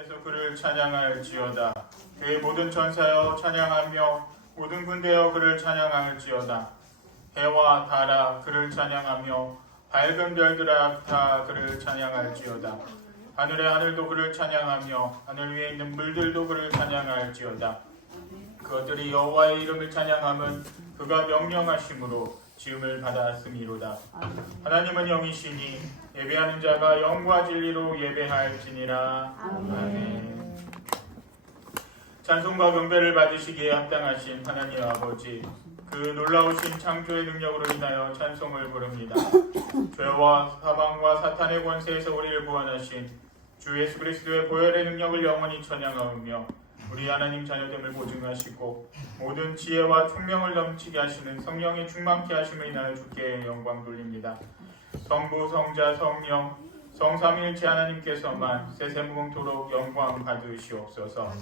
하나님께서 그를 찬양할지어다. 그의 모든 천사여 찬양하며 모든 군대여 그를 찬양할지어다. 해와 달아 그를 찬양하며 밝은 별들아 다 그를 찬양할지어다. 하늘의 하늘도 그를 찬양하며 하늘 위에 있는 물들도 그를 찬양할지어다. 그것들이 여호와의 이름을 찬양함은 그가 명령하심으로 지음을 받았음이로다. 하나님은 영이시니 예배하는 자가 영과 진리로 예배할지니라. 아멘. 찬송과 경배를 받으시기에 합당하신 하나님 아버지, 그 놀라우신 창조의 능력으로 인하여 찬송을 부릅니다. 죄와 사망과 사탄의 권세에서 우리를 구원하신 주 예수 그리스도의 보혈의 능력을 영원히 찬양하며 우리 하나님 자녀됨을 보증하시고 모든 지혜와 총명을 넘치게 하시는 성령의 충만케 하심을 인하여 주께 영광 돌립니다. 성부, 성자, 성령, 성삼위일체 하나님께서만 세세무궁토록 영광 받으시옵소서.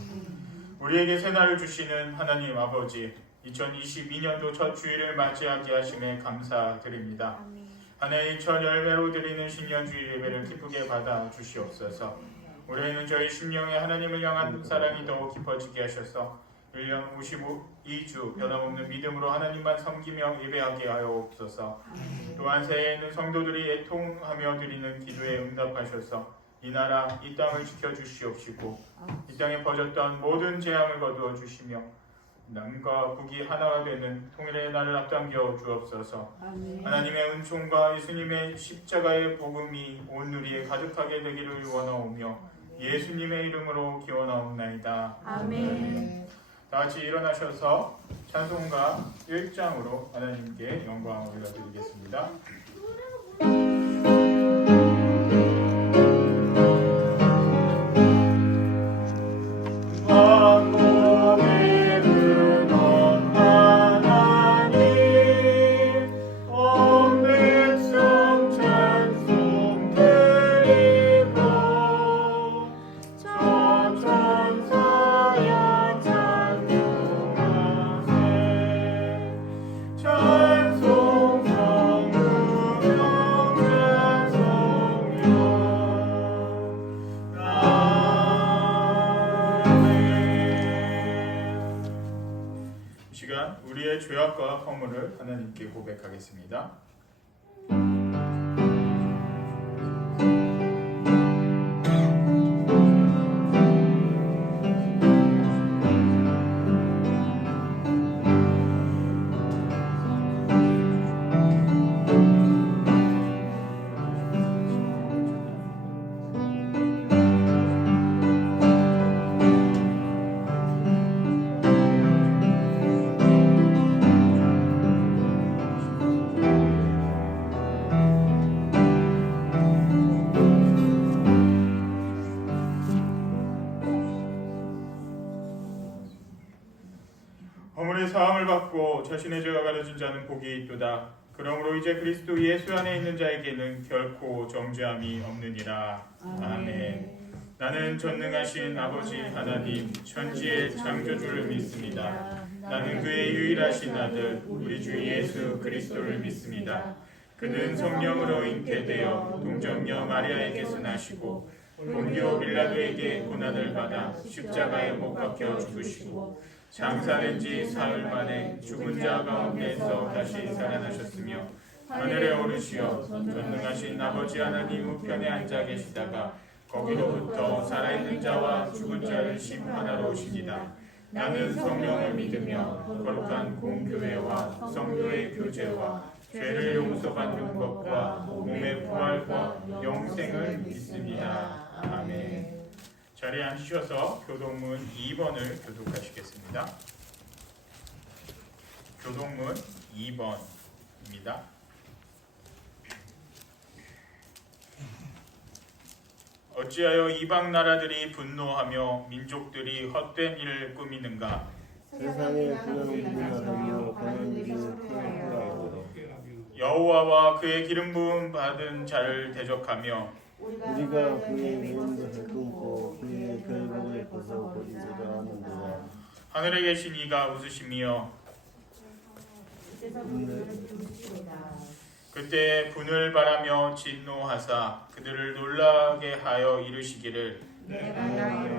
우리에게 새날을 주시는 하나님 아버지, 2022년도 첫 주일을 맞이하게 하심에 감사드립니다. 하나님 첫 열매로 드리는 신년주일 예배를 기쁘게 받아 주시옵소서. 올해는 저희 심령에 하나님을 향한 사랑이 더욱 깊어지게 하셔서 1년 52주 변함없는 믿음으로 하나님만 섬기며 예배하게 하여 옵소서. 또한 새해에는 성도들이 애통하며 드리는 기도에 응답하셔서 이 나라, 이 땅을 지켜주시옵시고 이 땅에 퍼졌던 모든 재앙을 거두어 주시며 남과 북이 하나가 되는 통일의 날을 앞당겨 주옵소서. 하나님의 은총과 예수님의 십자가의 복음이 온 누리에 가득하게 되기를 원하오며 예수님의 이름으로 기원하옵나이다. 아멘. 다 같이 일어나셔서 찬송가 1장으로 하나님께 영광을 올려드리겠습니다. 우리의 죄악과 허물을 하나님께 고백하겠습니다. 허물의 사함을 받고 자신의 죄가 가려진 자는 복이 있도다. 그러므로 이제 그리스도 예수 안에 있는 자에게는 결코 정죄함이 없느니라. 아멘. 나는 전능하신 아버지 하나님 천지의 창조주를 믿습니다. 나는 그의 유일하신 아들 우리 주 예수 그리스도를 믿습니다. 그는 성령으로 잉태되어 동정녀 마리아에게서 나시고 본디오 빌라도에게 고난을 받아 십자가에 못 박혀 죽으시고 장사된 지 사흘 만에 죽은 자 가운데서 다시 살아나셨으며 하늘에 오르시어 전능하신 아버지 하나님 우편에 앉아 계시다가 거기로부터 살아있는 자와 죽은 자를 심판하러 오시니라. 나는 성령을 믿으며 거룩한 공교회와 성도의 교제와 죄를 용서받는 것과 몸의 부활과 영생을 믿습니다. 아멘. 자리에 앉으셔서 교동문 2번을 교독하시겠습니다. 교동문 2번입니다. 어찌하여 이방 나라들이 분노하며 민족들이 헛된 일을 꾸미는가? 세상에 불량하며 권한들이 풍성하고 여호와와 그의 기름 부음 받은 자를 대적하며 우리가 그의 미움을 끊고 그의 결박을 벗어버리고자 하는도다. 하늘에 계신 이가 웃으시며 그때 분을 바라며 진노하사 그들을 놀라게 하여 이르시기를 내가 나의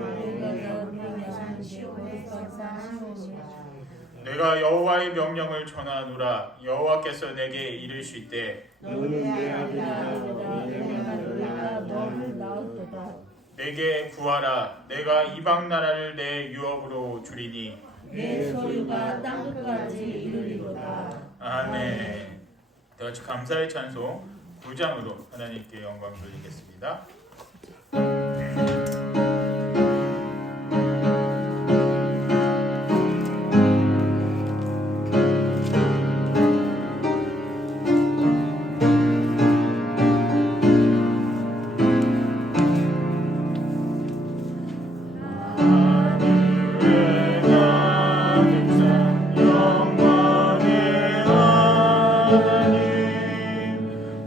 내가 여호와의 명령을 전하노라. 여호와께서 내게 이르시되 너는 내 아들이라 내가 너를 낳았도다. 내게 구하라. 내가 이방 나라를 내 유업으로 주리니 내 소유가 땅 끝까지 이르리로다. 아멘. 다 같이 감사의 찬송 9장으로 하나님께 영광 돌리겠습니다.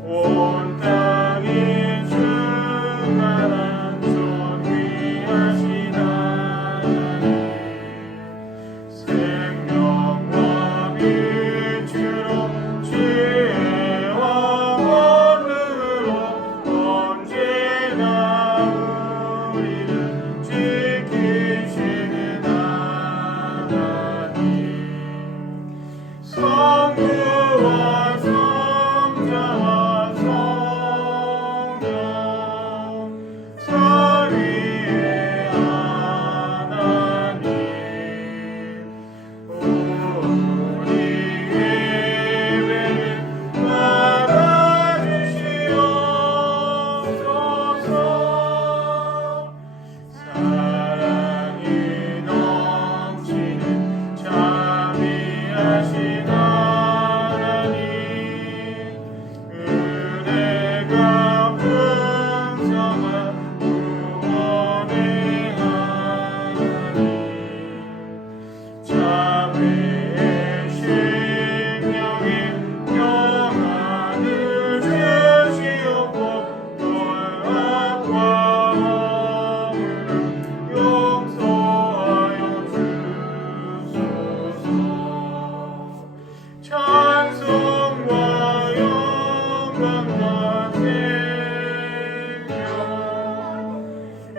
온 땅에 충만한 존귀하신 하나님 생명과 빛으로 지혜와 권능으로 언제나 우리를 지키시는 하나님 성부와 성자와 성령 삼위의 하나님 우리 예배를 받아주시옵소서. 사랑이 넘치는 자비하신 하나님 은혜가 풍성한 구원의 하나님 자비의 심령에 평안을 주시옵고 tội악과 허물을 용서하여 주소서. 찬송과 영광과 생명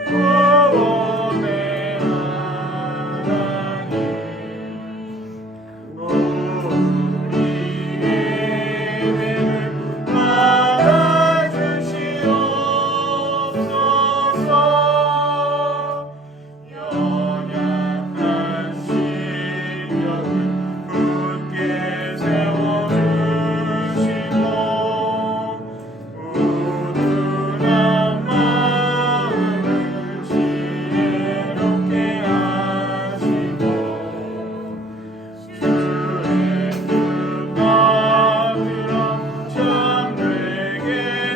구원의 하나님 우리 예배를 받아주시옵소서. 연약한 심령을 굳게 세워주시고 우둔한 마음을 지혜롭게 하시고 주의 뜻 받들어 참되게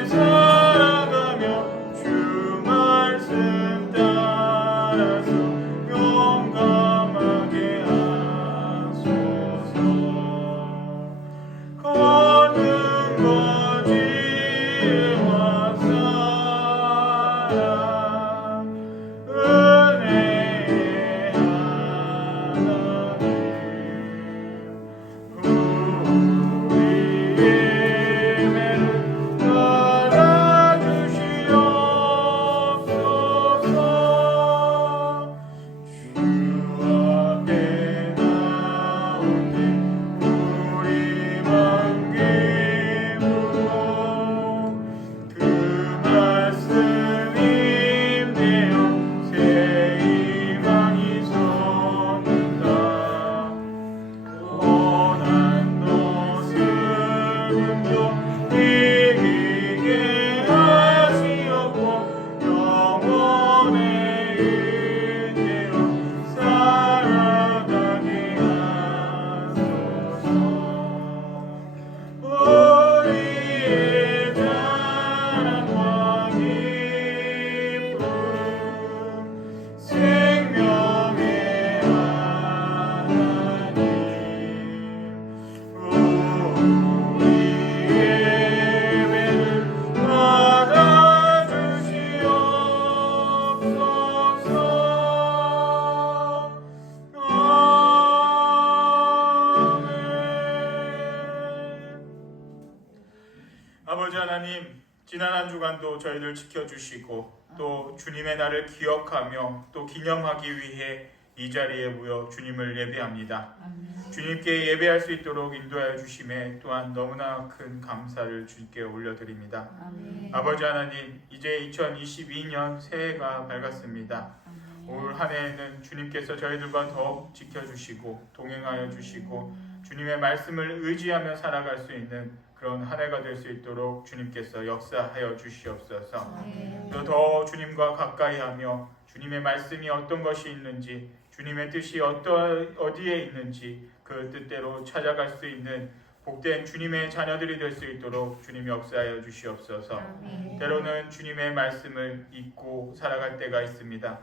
살아가며 주 말씀 따라서 용감하게 하소서. 권능과 지혜와 사랑 은혜의 하나님 우리 예배를 받아주시옵소서. 주 앞에 나올 때 우리 마음 기쁘고 그 말씀 힘내어 새 희망이 솟는다. 고난도 슬픔도 이기게 하시옵고 영원의 인대로 살아가게 하소서. 우리의 자랑과 기쁨 생명의 하나님 우리 예배를 받아주시옵소서. 아멘. 아버지 하나님, 지난 한 주간도 저희를 지켜주시고 또 주님의 날을 기억하며 또 기념하기 위해 이 자리에 모여 주님을 예배합니다. 아멘. 주님께 예배할 수 있도록 인도하여 주심에 또한 너무나 큰 감사를 주님께 올려드립니다. 아멘. 아버지 하나님, 이제 2022년 새해가 밝았습니다. 올 한 해에는 주님께서 저희들과 더욱 지켜주시고 동행하여 주시고 주님의 말씀을 의지하며 살아갈 수 있는 그런 한 해가 될 수 있도록 주님께서 역사하여 주시옵소서. 또 더 주님과 가까이하며 주님의 말씀이 어떤 것이 있는지, 주님의 뜻이 어디에 있는지 그 뜻대로 찾아갈 수 있는 복된 주님의 자녀들이 될 수 있도록 주님 역사하여 주시옵소서. 때로는 주님의 말씀을 잊고 살아갈 때가 있습니다.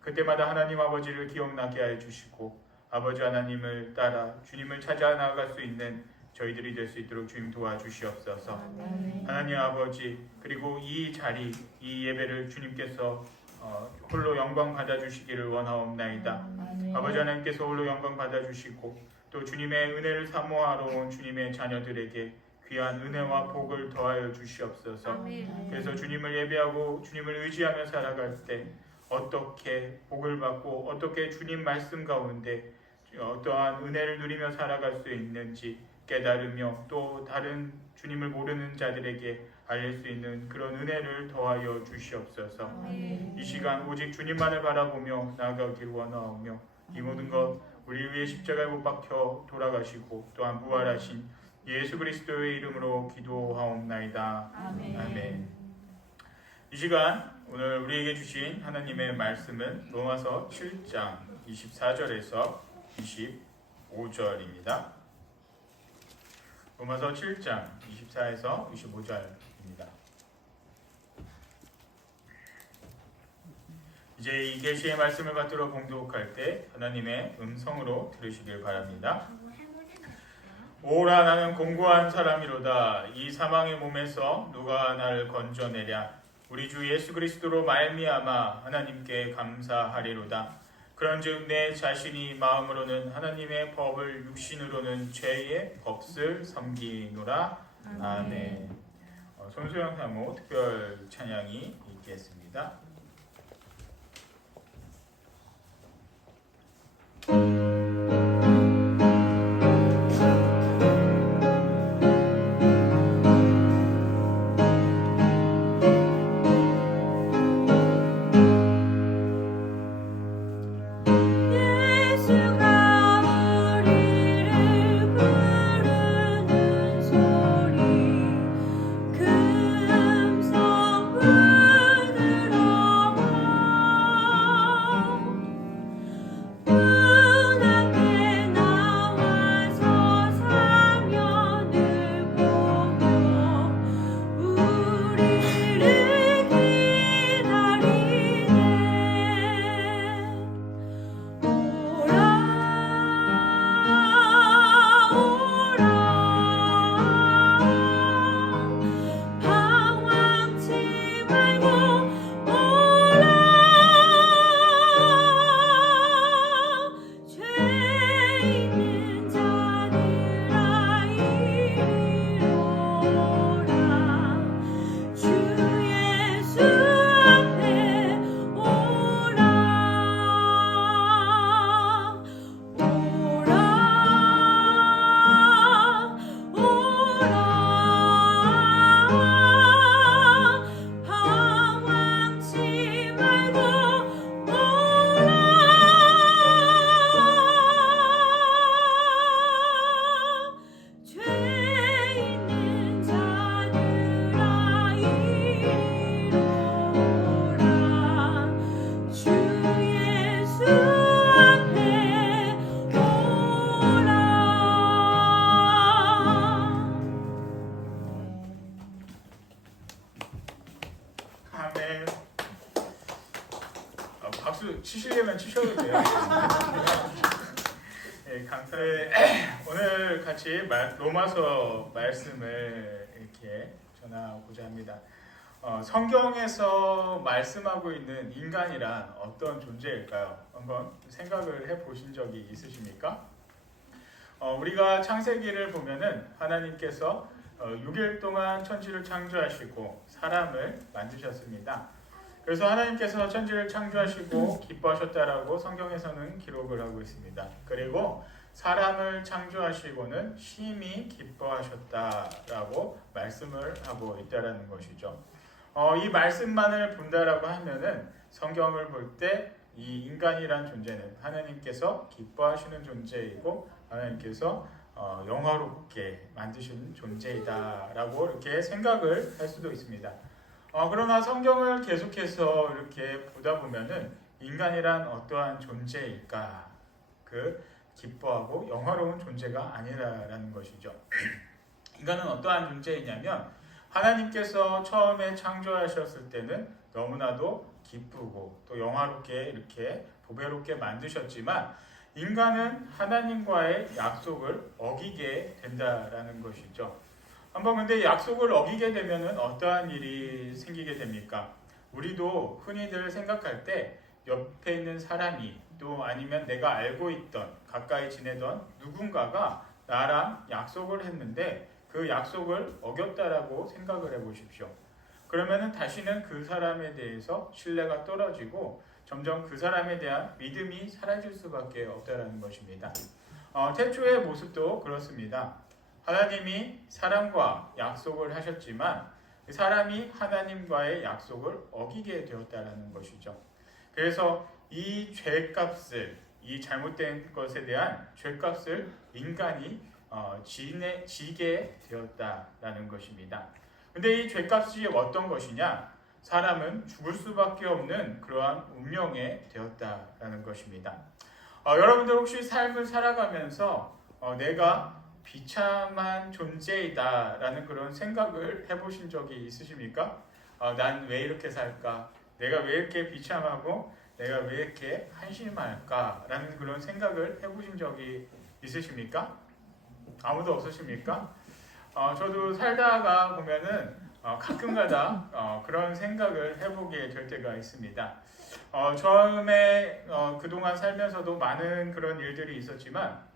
그때마다 하나님 아버지를 기억나게 하여 주시고 아버지 하나님을 따라 주님을 찾아 나아갈 수 있는 저희들이 될 수 있도록 주님 도와주시옵소서. 하나님 아버지, 그리고 이 자리, 이 예배를 주님께서 홀로 영광 받아주시기를 원하옵나이다. 아버지 하나님께서 홀로 영광 받아주시고 또 주님의 은혜를 사모하러 온 주님의 자녀들에게 귀한 은혜와 복을 더하여 주시옵소서. 그래서 주님을 예배하고 주님을 의지하며 살아갈 때 어떻게 복을 받고 어떻게 주님 말씀 가운데 어떠한 은혜를 누리며 살아갈 수 있는지 깨달으며 또 다른 주님을 모르는 자들에게 알릴 수 있는 그런 은혜를 더하여 주시옵소서. 이 시간 오직 주님만을 바라보며 나아가길 원하오며 이 모든 것 우리를 위해 십자가에 못 박혀 돌아가시고 또한 부활하신 예수 그리스도의 이름으로 기도하옵나이다. 아멘. 이 시간 오늘 우리에게 주신 하나님의 말씀은 로마서 7장 24절에서 25절입니다. 로마서 7장 24에서 25절입니다. 이제 이 계시의 말씀을 받들어 봉독할 때 하나님의 음성으로 들으시길 바랍니다. 오라, 나는 공고한 사람이로다. 이 사망의 몸에서 누가 나를 건져내랴. 우리 주 예수 그리스도로 말미암아 하나님께 감사하리로다. 그런즉 내 자신이 마음으로는 하나님의 법을, 육신으로는 죄의 법을 섬기노라. 아멘. 손수영 사모 특별 찬양이 있겠습니다. 박수 치시려면 치셔도 돼요. 네, 감사해. 오늘 같이 로마서 말씀을 이렇게 전하고자 합니다. 성경에서 말씀하고 있는 인간이란 어떤 존재일까요? 한번 생각을 해보신 적이 있으십니까? 우리가 창세기를 보면은 하나님께서 6일 동안 천지를 창조하시고 사람을 만드셨습니다. 그래서 하나님께서 천지를 창조하시고 기뻐하셨다라고 성경에서는 기록을 하고 있습니다. 그리고 사람을 창조하시고는 심히 기뻐하셨다라고 말씀을 하고 있다라는 것이죠. 이 말씀만을 본다라고 하면은 성경을 볼 때 이 인간이란 존재는 하나님께서 기뻐하시는 존재이고 하나님께서 영화롭게 만드신 존재이다라고 이렇게 생각을 할 수도 있습니다. 그러나 성경을 계속해서 이렇게 보다 보면은 인간이란 어떠한 존재일까? 그 기뻐하고 영화로운 존재가 아니라는 것이죠. 인간은 어떠한 존재이냐면 하나님께서 처음에 창조하셨을 때는 너무나도 기쁘고 또 영화롭게 이렇게 보배롭게 만드셨지만 인간은 하나님과의 약속을 어기게 된다라는 것이죠. 한번 근데 약속을 어기게 되면은 어떠한 일이 생기게 됩니까? 우리도 흔히들 생각할 때 옆에 있는 사람이 또 아니면 내가 알고 있던 가까이 지내던 누군가가 나랑 약속을 했는데 그 약속을 어겼다라고 생각을 해보십시오. 그러면은 다시는 그 사람에 대해서 신뢰가 떨어지고 점점 그 사람에 대한 믿음이 사라질 수밖에 없다라는 것입니다. 태초의 모습도 그렇습니다. 하나님이 사람과 약속을 하셨지만 사람이 하나님과의 약속을 어기게 되었다라는 것이죠. 그래서 이 죄값을, 이 잘못된 것에 대한 죄값을 인간이 지게 되었다라는 것입니다. 근데 이 죄값이 어떤 것이냐? 사람은 죽을 수밖에 없는 그러한 운명에 되었다라는 것입니다. 여러분들 혹시 삶을 살아가면서 내가 비참한 존재이다라는 그런 생각을 해보신 적이 있으십니까? 난 왜 이렇게 살까? 내가 왜 이렇게 비참하고 내가 왜 이렇게 한심할까라는 그런 생각을 해보신 적이 있으십니까? 아무도 없으십니까? 저도 살다가 보면은 가끔가다 그런 생각을 해보게 될 때가 있습니다. 처음에 그동안 살면서도 많은 그런 일들이 있었지만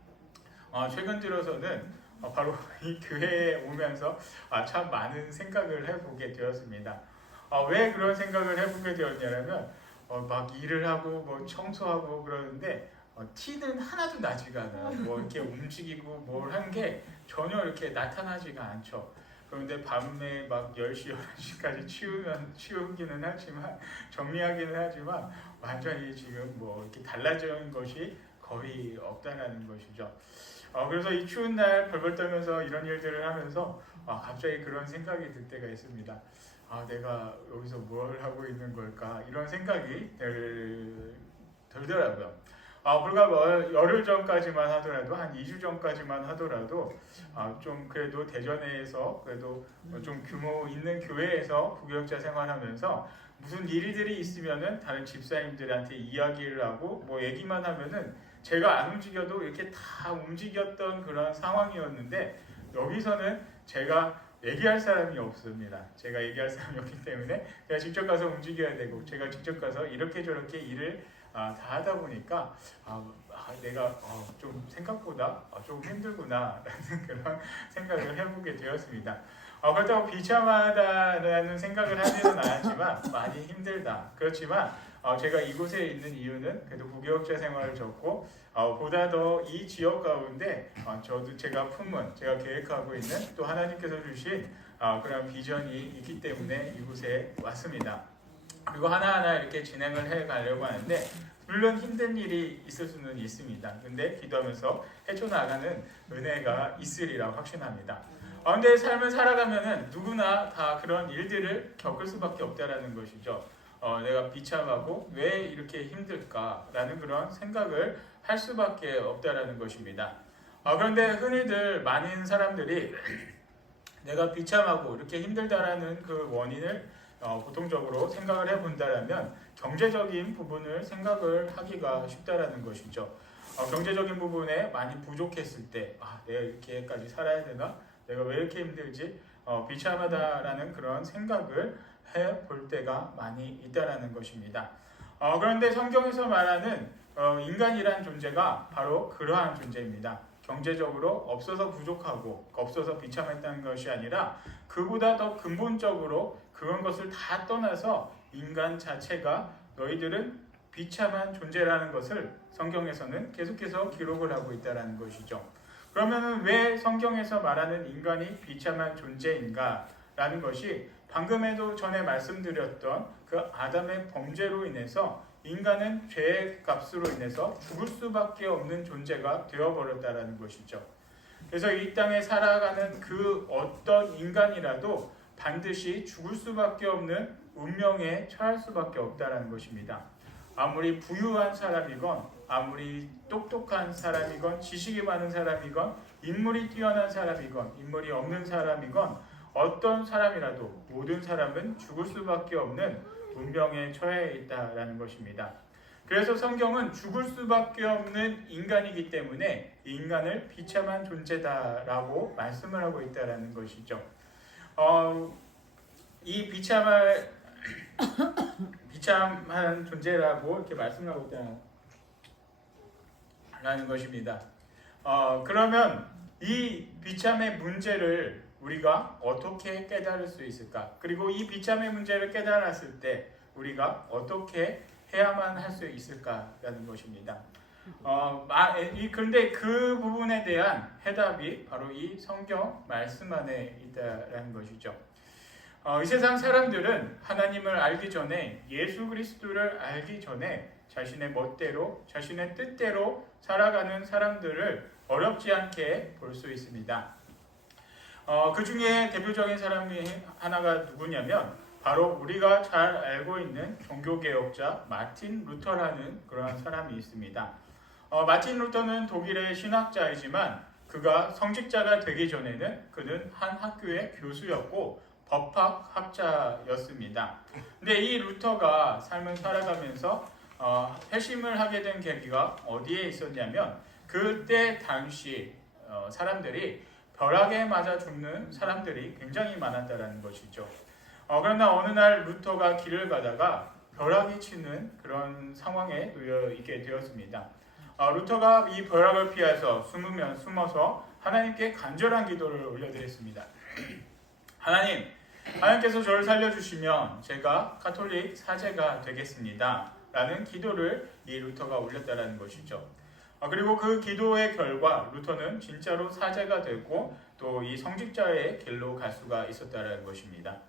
최근 들어서는 바로 이 교회에 오면서 참 많은 생각을 해보게 되었습니다. 왜 그런 생각을 해보게 되었냐면 막 일을 하고 뭐 청소하고 그러는데 티는 하나도 나지가 않아요. 뭐 이렇게 움직이고 뭘 한 게 전혀 이렇게 나타나지가 않죠. 그런데 밤에 막 10시, 11시까지 치우기는 하지만 정리하기는 하지만 완전히 지금 뭐 이렇게 달라진 것이 거의 없다라는 것이죠. 그래서 이 추운 날 벌벌 떨면서 이런 일들을 하면서 갑자기 그런 생각이 들 때가 있습니다. 내가 여기서 뭘 하고 있는 걸까? 이런 생각이 들더라고요. 불과 열흘 전까지만 하더라도 한 2주 전까지만 하더라도 좀 그래도 대전에서 그래도 좀 규모 있는 교회에서 부교역자 생활하면서 무슨 일들이 있으면은 다른 집사님들한테 이야기를 하고 뭐 얘기만 하면은 제가 안 움직여도 이렇게 다 움직였던 그런 상황이었는데 여기서는 제가 얘기할 사람이 없습니다. 제가 얘기할 사람이 없기 때문에 제가 직접 가서 움직여야 되고 제가 직접 가서 이렇게 저렇게 일을 다 하다 보니까 내가 좀 생각보다 좀 힘들구나라는 그런 생각을 해보게 되었습니다. 그렇다고 비참하다라는 생각을 하지는 않았지만 많이 힘들다. 그렇지만 제가 이곳에 있는 이유는 그래도 부교역자 생활을 접고 보다 더 이 지역 가운데 제가 품은 제가 계획하고 있는 또 하나님께서 주신 그런 비전이 있기 때문에 이곳에 왔습니다. 그리고 하나하나 이렇게 진행을 해 가려고 하는데 물론 힘든 일이 있을 수는 있습니다. 근데 기도하면서 헤쳐나가는 은혜가 있으리라 확신합니다. 근데 삶을 살아가면은 누구나 다 그런 일들을 겪을 수밖에 없다라는 것이죠. 내가 비참하고 왜 이렇게 힘들까라는 그런 생각을 할 수밖에 없다라는 것입니다. 그런데 흔히들 많은 사람들이 내가 비참하고 이렇게 힘들다라는 그 원인을 보통적으로 생각을 해본다라면 경제적인 부분을 생각을 하기가 쉽다라는 것이죠. 경제적인 부분에 많이 부족했을 때 내가 이렇게까지 살아야 되나? 내가 왜 이렇게 힘들지? 비참하다라는 그런 생각을 해볼 때가 많이 있다라는 것입니다. 그런데 성경에서 말하는 인간이란 존재가 바로 그러한 존재입니다. 경제적으로 없어서 부족하고 없어서 비참했다는 것이 아니라 그보다 더 근본적으로 그런 것을 다 떠나서 인간 자체가 너희들은 비참한 존재라는 것을 성경에서는 계속해서 기록을 하고 있다는 것이죠. 그러면 왜 성경에서 말하는 인간이 비참한 존재인가? 라는 것이 방금에도 전에 말씀드렸던 그 아담의 범죄로 인해서 인간은 죄의 값으로 인해서 죽을 수밖에 없는 존재가 되어버렸다는 것이죠. 그래서 이 땅에 살아가는 그 어떤 인간이라도 반드시 죽을 수밖에 없는 운명에 처할 수밖에 없다는 것입니다. 아무리 부유한 사람이건 아무리 똑똑한 사람이건 지식이 많은 사람이건 인물이 뛰어난 사람이건 인물이 없는 사람이건 어떤 사람이라도 모든 사람은 죽을 수밖에 없는 운명에 처해 있다라는 것입니다. 그래서 성경은 죽을 수밖에 없는 인간이기 때문에 인간을 비참한 존재다라고 말씀을 하고 있다라는 것이죠. 이 비참한 존재라고 이렇게 말씀하고 있다는 것입니다. 그러면 이 비참의 문제를 우리가 어떻게 깨달을 수 있을까? 그리고 이 비참의 문제를 깨달았을 때 우리가 어떻게 해야만 할 수 있을까라는 것입니다. 그런데 그 부분에 대한 해답이 바로 이 성경 말씀 안에 있다라는 것이죠. 이 세상 사람들은 하나님을 알기 전에 예수 그리스도를 알기 전에 자신의 멋대로 자신의 뜻대로 살아가는 사람들을 어렵지 않게 볼 수 있습니다. 그 중에 대표적인 사람이 하나가 누구냐면 바로 우리가 잘 알고 있는 종교개혁자 마틴 루터라는 그러한 사람이 있습니다. 마틴 루터는 독일의 신학자이지만 그가 성직자가 되기 전에는 그는 한 학교의 교수였고 법학학자였습니다. 근데 이 루터가 삶을 살아가면서 회심을 하게 된 계기가 어디에 있었냐면 그때 당시 사람들이 벼락에 맞아 죽는 사람들이 굉장히 많았다는 것이죠. 그러나 어느 날 루터가 길을 가다가 벼락이 치는 그런 상황에 놓여 있게 되었습니다. 루터가 이 벼락을 피해서 숨어서 하나님께 간절한 기도를 올려드렸습니다. 하나님께서 저를 살려주시면 제가 가톨릭 사제가 되겠습니다. 라는 기도를 이 루터가 올렸다는 것이죠. 그리고 그 기도의 결과 루터는 진짜로 사제가 되고 또 이 성직자의 길로 갈 수가 있었다는 것입니다.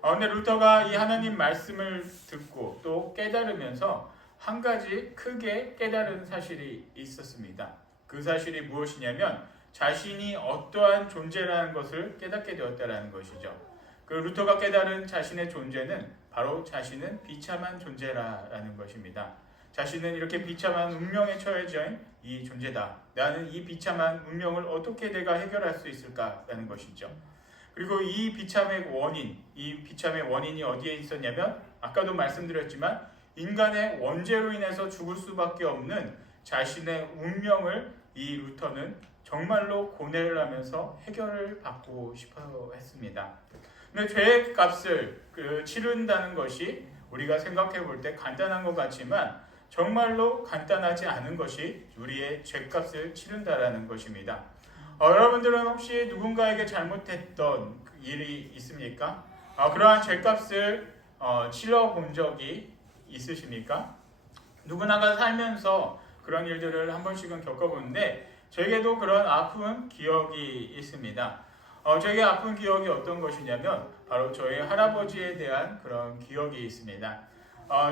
그런데 루터가 이 하나님 말씀을 듣고 또 깨달으면서 한 가지 크게 깨달은 사실이 있었습니다. 그 사실이 무엇이냐면 자신이 어떠한 존재라는 것을 깨닫게 되었다는 것이죠. 그 루터가 깨달은 자신의 존재는 바로 자신은 비참한 존재라는 것입니다. 자신은 이렇게 비참한 운명에 처해진 이 존재다. 나는 이 비참한 운명을 어떻게 내가 해결할 수 있을까라는 것이죠. 그리고 이 비참의 원인이 어디에 있었냐면 아까도 말씀드렸지만 인간의 원죄로 인해서 죽을 수밖에 없는 자신의 운명을 이 루터는 정말로 고뇌를 하면서 해결을 받고 싶어 했습니다. 근데 죄의 값을 치른다는 것이 우리가 생각해 볼 때 간단한 것 같지만 정말로 간단하지 않은 것이 우리의 죄값을 치른다라는 것입니다. 여러분들은 혹시 누군가에게 잘못했던 일이 있습니까? 그러한 죄값을 치러본 적이 있으십니까? 누구나가 살면서 그런 일들을 한 번씩은 겪어보는데 저에게도 그런 아픈 기억이 있습니다. 저에게 아픈 기억이 어떤 것이냐면 바로 저희 할아버지에 대한 그런 기억이 있습니다.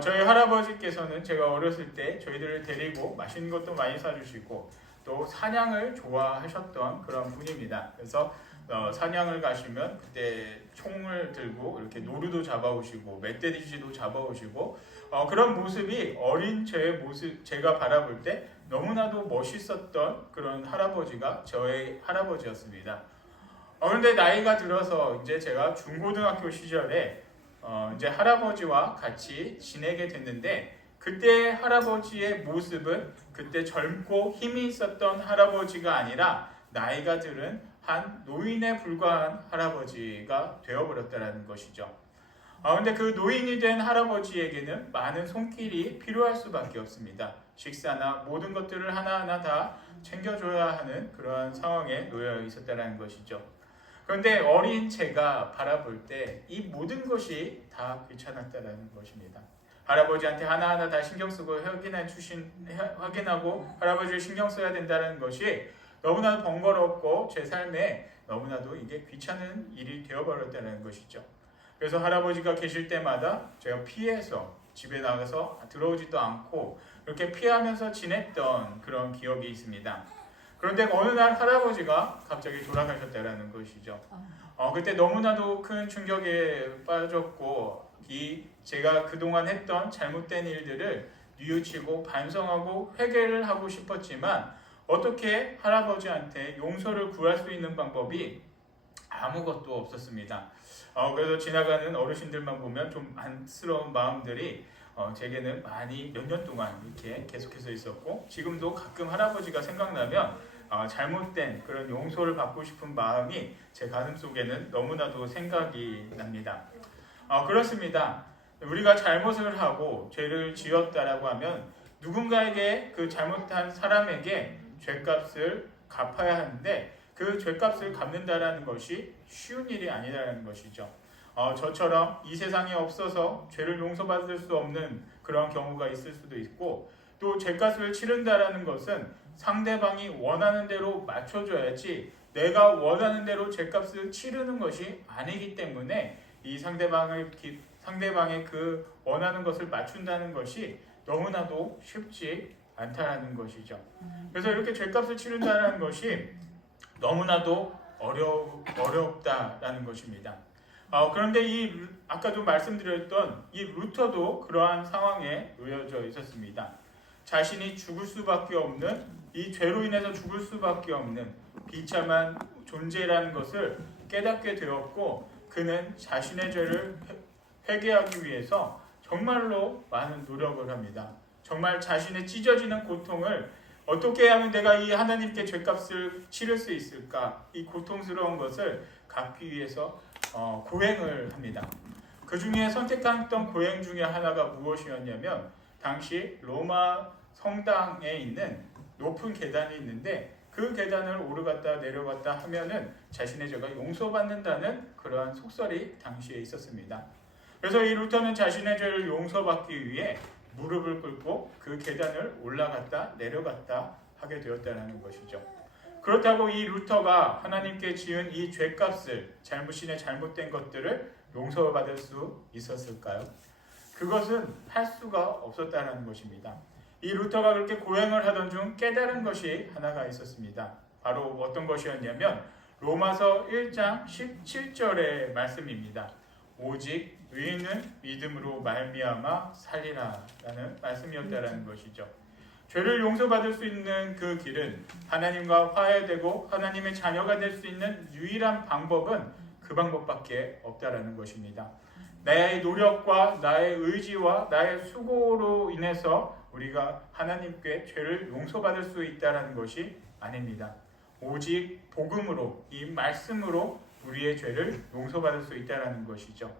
저희 할아버지께서는 제가 어렸을 때 저희들을 데리고 맛있는 것도 많이 사주시고 또 사냥을 좋아하셨던 그런 분입니다. 그래서 사냥을 가시면 그때 총을 들고 이렇게 노루도 잡아오시고 멧돼지도 잡아오시고 그런 모습이 어린 제가 바라볼 때 너무나도 멋있었던 그런 할아버지가 저의 할아버지였습니다. 그런데 나이가 들어서 이제 제가 중고등학교 시절에 이제 할아버지와 같이 지내게 됐는데 그때 할아버지의 모습은 그때 젊고 힘이 있었던 할아버지가 아니라 나이가 들은 한 노인에 불과한 할아버지가 되어버렸다는 것이죠. 그런데 그 노인이 된 할아버지에게는 많은 손길이 필요할 수밖에 없습니다. 식사나 모든 것들을 하나하나 다 챙겨줘야 하는 그런 상황에 놓여 있었다는 것이죠. 그런데 어린 제가 바라볼 때 이 모든 것이 다 귀찮았다라는 것입니다. 할아버지한테 하나하나 다 신경 쓰고 확인하고 할아버지를 신경 써야 된다는 것이 너무나도 번거롭고 제 삶에 너무나도 이게 귀찮은 일이 되어버렸다는 것이죠. 그래서 할아버지가 계실 때마다 제가 피해서 집에 나가서 들어오지도 않고 그렇게 피하면서 지냈던 그런 기억이 있습니다. 그런데 어느 날 할아버지가 갑자기 돌아가셨다는 것이죠. 그때 너무나도 큰 충격에 빠졌고 제가 그동안 했던 잘못된 일들을 뉘우치고 반성하고 회개를 하고 싶었지만 어떻게 할아버지한테 용서를 구할 수 있는 방법이 아무것도 없었습니다. 그래서 지나가는 어르신들만 보면 좀 안쓰러운 마음들이 제게는 많이 몇 년 동안 이렇게 계속해서 있었고 지금도 가끔 할아버지가 생각나면 잘못된 그런 용서를 받고 싶은 마음이 제 가슴 속에는 너무나도 생각이 납니다. 그렇습니다. 우리가 잘못을 하고 죄를 지었다라고 하면 누군가에게 그 잘못한 사람에게 죄값을 갚아야 하는데 그 죄값을 갚는다라는 것이 쉬운 일이 아니라는 것이죠. 저처럼 이 세상에 없어서 죄를 용서받을 수 없는 그런 경우가 있을 수도 있고 또 죄값을 치른다라는 것은 상대방이 원하는 대로 맞춰줘야지 내가 원하는 대로 죄값을 치르는 것이 아니기 때문에 이 상대방의 그 원하는 것을 맞춘다는 것이 너무나도 쉽지 않다라는 것이죠. 그래서 이렇게 죄값을 치른다는 것이 너무나도 어렵다라는 것입니다. 그런데 아까도 말씀드렸던 이 루터도 그러한 상황에 놓여져 있었습니다. 자신이 죽을 수밖에 없는 이 죄로 인해서 죽을 수밖에 없는 비참한 존재라는 것을 깨닫게 되었고 그는 자신의 죄를 회개하기 위해서 정말로 많은 노력을 합니다. 정말 자신의 찢어지는 고통을 어떻게 하면 내가 이 하나님께 죄값을 치를 수 있을까? 이 고통스러운 것을 갚기 위해서 고행을 합니다. 그 중에 선택했던 고행 중에 하나가 무엇이었냐면 당시 로마 성당에 있는 높은 계단이 있는데 그 계단을 오르갔다 내려갔다 하면은 자신의 죄가 용서받는다는 그러한 속설이 당시에 있었습니다. 그래서 이 루터는 자신의 죄를 용서받기 위해 무릎을 꿇고 그 계단을 올라갔다 내려갔다 하게 되었다는 것이죠. 그렇다고 이 루터가 하나님께 지은 이 죄값을 자신의 잘못된 것들을 용서받을 수 있었을까요? 그것은 할 수가 없었다는 것입니다. 이 루터가 그렇게 고행을 하던 중 깨달은 것이 하나가 있었습니다. 바로 어떤 것이었냐면 로마서 1장 17절의 말씀입니다. 오직 의인은 믿음으로 말미암아 살리라 라는 말씀이었다라는 것이죠. 죄를 용서받을 수 있는 그 길은 하나님과 화해되고 하나님의 자녀가 될 수 있는 유일한 방법은 그 방법밖에 없다라는 것입니다. 나의 노력과 나의 의지와 나의 수고로 인해서 우리가 하나님께 죄를 용서받을 수 있다는 것이 아닙니다. 오직 복음으로 이 말씀으로 우리의 죄를 용서받을 수 있다는 것이죠.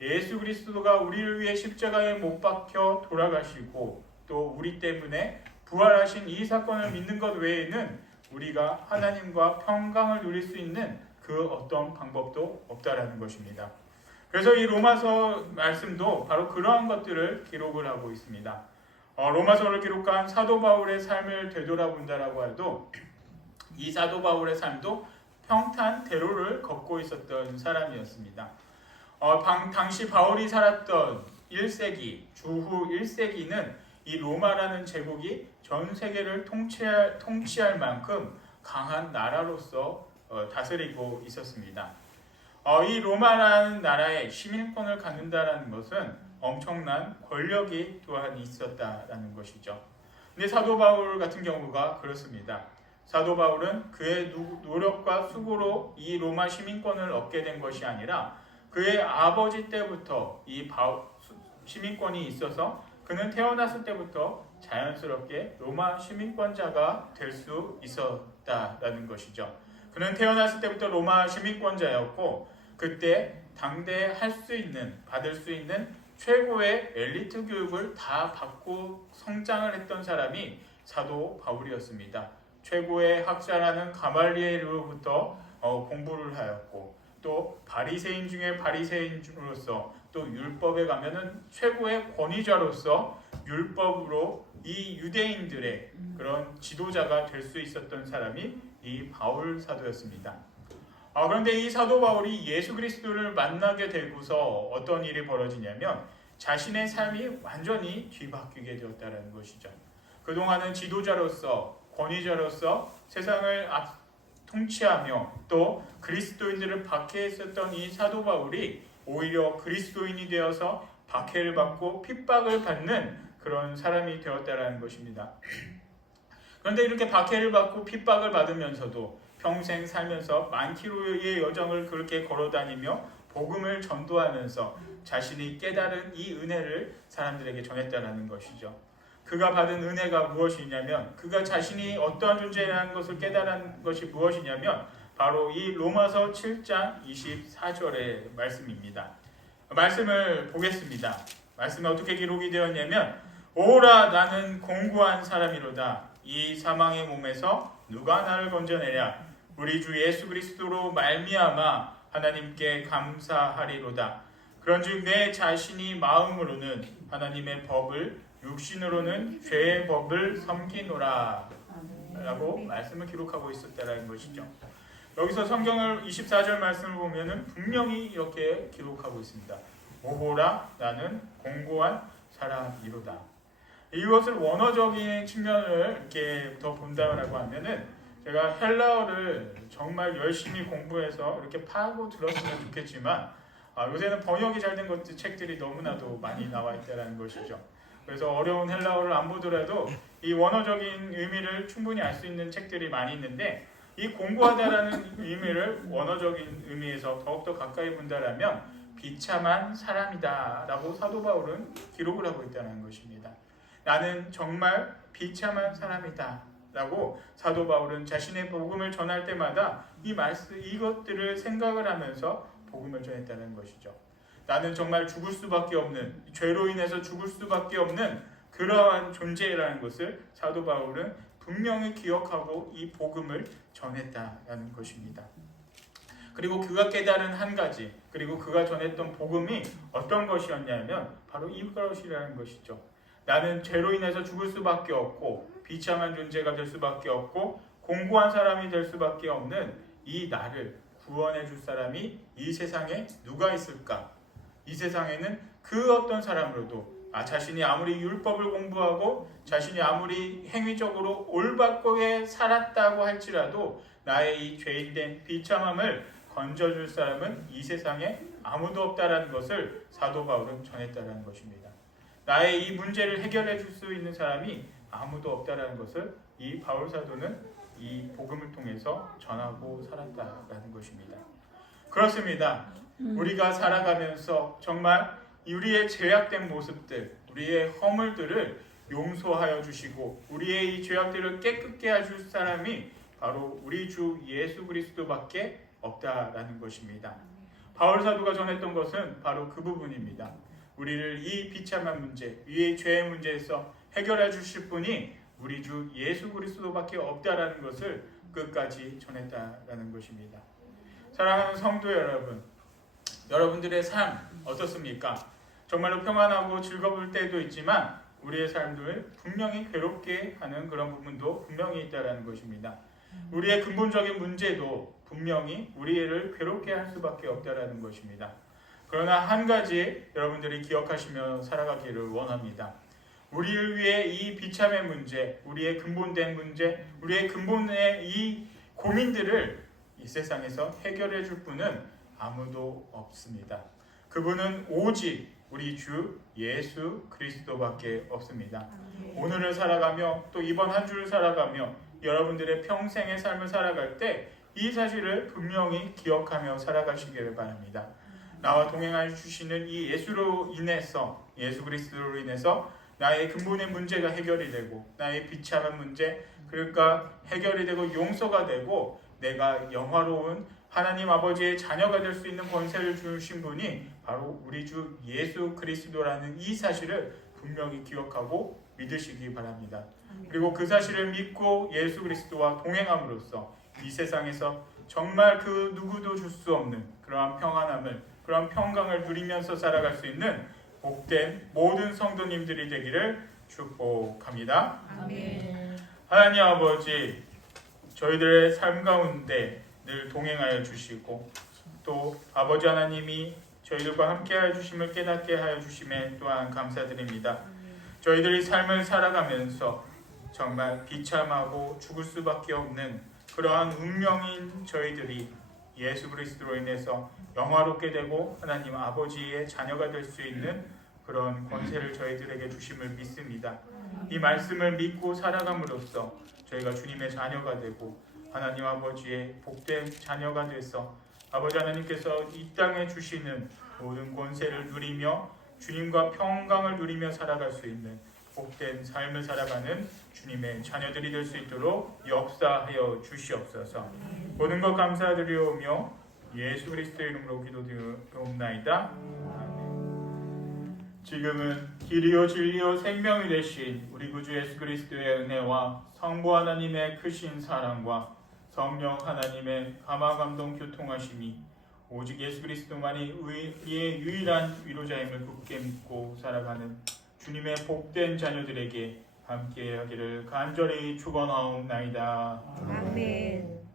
예수 그리스도가 우리를 위해 십자가에 못 박혀 돌아가시고 또 우리 때문에 부활하신 이 사건을 믿는 것 외에는 우리가 하나님과 평강을 누릴 수 있는 그 어떤 방법도 없다라는 것입니다. 그래서 이 로마서 말씀도 바로 그러한 것들을 기록을 하고 있습니다. 로마서를 기록한 사도 바울의 삶을 되돌아본다라고 해도 이 사도 바울의 삶도 평탄대로를 걷고 있었던 사람이었습니다. 당시 바울이 살았던 1세기, 주후 1세기는 이 로마라는 제국이 전 세계를 통치할 만큼 강한 나라로서 다스리고 있었습니다. 이 로마라는 나라에 시민권을 갖는다라는 것은 엄청난 권력이 또한 있었다라는 것이죠. 근데 사도 바울 같은 경우가 그렇습니다. 사도 바울은 그의 노력과 수고로 이 로마 시민권을 얻게 된 것이 아니라 그의 아버지 때부터 이 시민권이 있어서 그는 태어났을 때부터 자연스럽게 로마 시민권자가 될 수 있었다라는 것이죠. 그는 태어났을 때부터 로마 시민권자였고 그때 당대에 받을 수 있는 최고의 엘리트 교육을 다 받고 성장을 했던 사람이 사도 바울이었습니다. 최고의 학자라는 가말리엘로부터 공부를 하였고 또 바리새인 중에 바리새인으로서 또 율법에 가면은 최고의 권위자로서 율법으로 이 유대인들의 그런 지도자가 될 수 있었던 사람이 이 바울 사도였습니다. 그런데 이 사도 바울이 예수 그리스도를 만나게 되고서 어떤 일이 벌어지냐면 자신의 삶이 완전히 뒤바뀌게 되었다는 것이죠. 그동안은 지도자로서 권위자로서 세상을 통치하며 또 그리스도인들을 박해했었던 이 사도 바울이 오히려 그리스도인이 되어서 박해를 받고 핍박을 받는 그런 사람이 되었다는 것입니다. 그런데 이렇게 박해를 받고 핍박을 받으면서도 평생 살면서 만 킬로의 여정을 그렇게 걸어다니며 복음을 전도하면서 자신이 깨달은 이 은혜를 사람들에게 전했다는 것이죠. 그가 받은 은혜가 무엇이냐면 그가 자신이 어떠한 존재라는 것을 깨달은 것이 무엇이냐면 바로 이 로마서 7장 24절의 말씀입니다. 말씀을 보겠습니다. 말씀에 어떻게 기록이 되었냐면 오라 나는 공고한 사람이로다. 이 사망의 몸에서 누가 나를 건져내랴. 우리 주 예수 그리스도로 말미암아 하나님께 감사하리로다. 그런즉 내 자신이 마음으로는 하나님의 법을 육신으로는 죄의 법을 섬기노라 라고 말씀을 기록하고 있었다는 것이죠. 여기서 성경을 24절 말씀을 보면은 분명히 이렇게 기록하고 있습니다. 오호라 나는 공고한 사람이로다. 이것을 원어적인 측면을 이렇게 더 본다고 하면은 제가 헬라어를 정말 열심히 공부해서 이렇게 파고 들었으면 좋겠지만 요새는 번역이 잘 된 것들 책들이 너무나도 많이 나와 있다는 것이죠. 그래서 어려운 헬라어를 안 보더라도 이 원어적인 의미를 충분히 알 수 있는 책들이 많이 있는데 이 공고하다라는 의미를 원어적인 의미에서 더욱더 가까이 본다라면 비참한 사람이다 라고 사도 바울은 기록을 하고 있다는 것입니다. 나는 정말 비참한 사람이다 라고 사도 바울은 자신의 복음을 전할 때마다 이것들을 생각을 하면서 복음을 전했다는 것이죠. 나는 정말 죽을 수밖에 없는, 죄로 인해서 죽을 수밖에 없는 그러한 존재라는 것을 사도 바울은 분명히 기억하고 이 복음을 전했다는 것입니다. 그리고 그가 깨달은 한 가지, 그리고 그가 전했던 복음이 어떤 것이었냐면 바로 이것이라는 것이죠. 나는 죄로 인해서 죽을 수밖에 없고 비참한 존재가 될 수밖에 없고 공고한 사람이 될 수밖에 없는 이 나를 구원해 줄 사람이 이 세상에 누가 있을까? 이 세상에는 그 어떤 사람으로도 자신이 아무리 율법을 공부하고 자신이 아무리 행위적으로 올바르게 살았다고 할지라도 나의 이 죄인된 비참함을 건져줄 사람은 이 세상에 아무도 없다라는 것을 사도 바울은 전했다는 것입니다. 나의 이 문제를 해결해 줄 수 있는 사람이 아무도 없다라는 것을 이 바울 사도는 이 복음을 통해서 전하고 살았다라는 것입니다. 그렇습니다. 우리가 살아가면서 정말 우리의 죄악된 모습들, 우리의 허물들을 용서하여 주시고 우리의 이 죄악들을 깨끗게 해줄 사람이 바로 우리 주 예수 그리스도밖에 없다라는 것입니다. 바울 사도가 전했던 것은 바로 그 부분입니다. 우리를 이 비참한 문제, 이 죄의 문제에서 해결해 주실 분이 우리 주 예수 그리스도밖에 없다라는 것을 끝까지 전했다라는 것입니다. 사랑하는 성도 여러분, 여러분들의 삶 어떻습니까? 정말로 평안하고 즐거울 때도 있지만 우리의 삶을 분명히 괴롭게 하는 그런 부분도 분명히 있다라는 것입니다. 우리의 근본적인 문제도 분명히 우리를 괴롭게 할 수밖에 없다라는 것입니다. 그러나 한 가지 여러분들이 기억하시며 살아가기를 원합니다. 우리를 위해 이 비참의 문제, 우리의 근본된 문제, 우리의 근본의 이 고민들을 이 세상에서 해결해 줄 분은 아무도 없습니다. 그분은 오직 우리 주 예수 그리스도밖에 없습니다. 오늘을 살아가며 또 이번 한 주를 살아가며 여러분들의 평생의 삶을 살아갈 때 이 사실을 분명히 기억하며 살아가시기를 바랍니다. 나와 동행해 주시는 이 예수로 인해서, 예수 그리스도로 인해서 나의 근본의 문제가 해결이 되고 나의 비참한 문제 그러니까 해결이 되고 용서가 되고 내가 영화로운 하나님 아버지의 자녀가 될 수 있는 권세를 주신 분이 바로 우리 주 예수 그리스도라는 이 사실을 분명히 기억하고 믿으시기 바랍니다. 그리고 그 사실을 믿고 예수 그리스도와 동행함으로써 이 세상에서 정말 그 누구도 줄 수 없는 그러한 평안함을, 그러한 평강을 누리면서 살아갈 수 있는 복된 모든 성도님들이 되기를 축복합니다. 아멘. 하나님 아버지, 저희들의 삶 가운데 늘 동행하여 주시고 또 아버지 하나님이 저희들과 함께하여 주심을 깨닫게 하여 주심에 또한 감사드립니다. 저희들이 삶을 살아가면서 정말 비참하고 죽을 수밖에 없는 그러한 운명인 저희들이 예수 그리스도로 인해서 영화롭게 되고 하나님 아버지의 자녀가 될 수 있는 그런 권세를 저희들에게 주심을 믿습니다. 이 말씀을 믿고 살아감으로써 저희가 주님의 자녀가 되고 하나님 아버지의 복된 자녀가 돼서 아버지 하나님께서 이 땅에 주시는 모든 권세를 누리며 주님과 평강을 누리며 살아갈 수 있는 복된 삶을 살아가는 주님의 자녀들이 될 수 있도록 역사하여 주시옵소서. 모든 것 감사드리오며 예수 그리스도의 이름으로 기도드리옵나이다. 아멘. 지금은 길이요 진리요 생명이 되신 우리 구주 예수 그리스도의 은혜와 성부 하나님의 크신 사랑과 성령 하나님의 감화 감동 교통하심이 오직 예수 그리스도만이 우리의 유일한 위로자임을 굳게 믿고 살아가는 주님의 복된 자녀들에게 함께하기를 간절히 축원하옵나이다. 아멘.